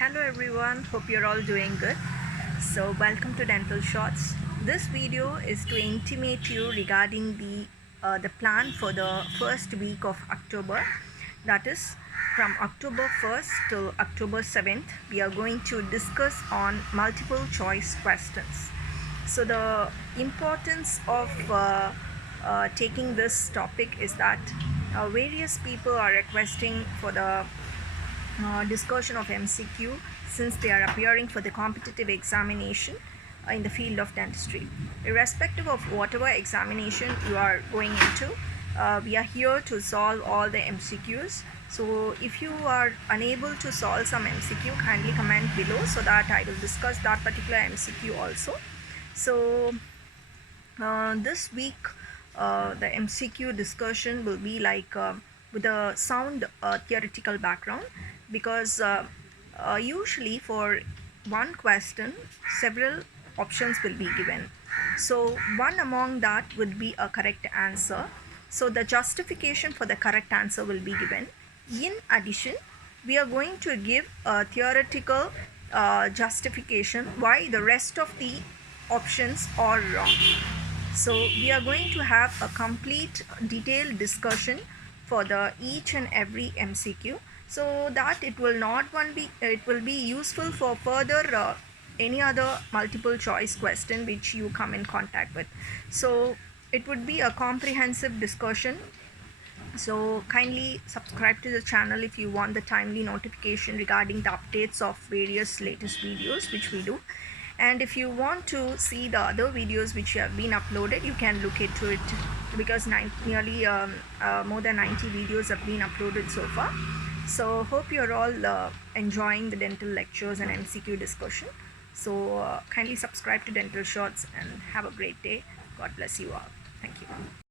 Hello everyone, hope you're all doing good. So welcome to Dental Shots. This video is to intimate you regarding the plan for the first week of October. That is from October 1st till October 7th. We are going to discuss on multiple choice questions. So the importance of taking this topic is that various people are requesting for the discussion of MCQ since they are appearing for the competitive examination in the field of dentistry. Irrespective of whatever examination you are going into, we are here to solve all the MCQs. So if you are unable to solve some MCQ, kindly comment below so that I will discuss that particular MCQ also. So this week the MCQ discussion will be like with a sound theoretical background, because usually for one question several options will be given. So one among that would be a correct answer. So the justification for the correct answer will be given. In addition, we are going to give a theoretical justification why the rest of the options are wrong. So we are going to have a complete detailed discussion for the each and every MCQ, so that it will be useful for further any other multiple choice question which you come in contact with. So it would be a comprehensive discussion. So kindly subscribe to the channel if you want the timely notification regarding the updates of various latest videos which we do. And if you want to see the other videos which have been uploaded, you can look into it, because nearly more than 90 videos have been uploaded so far. So hope you're all enjoying the dental lectures and MCQ discussion. So kindly subscribe to Dental Shots and have a great day. God bless you all. Thank you.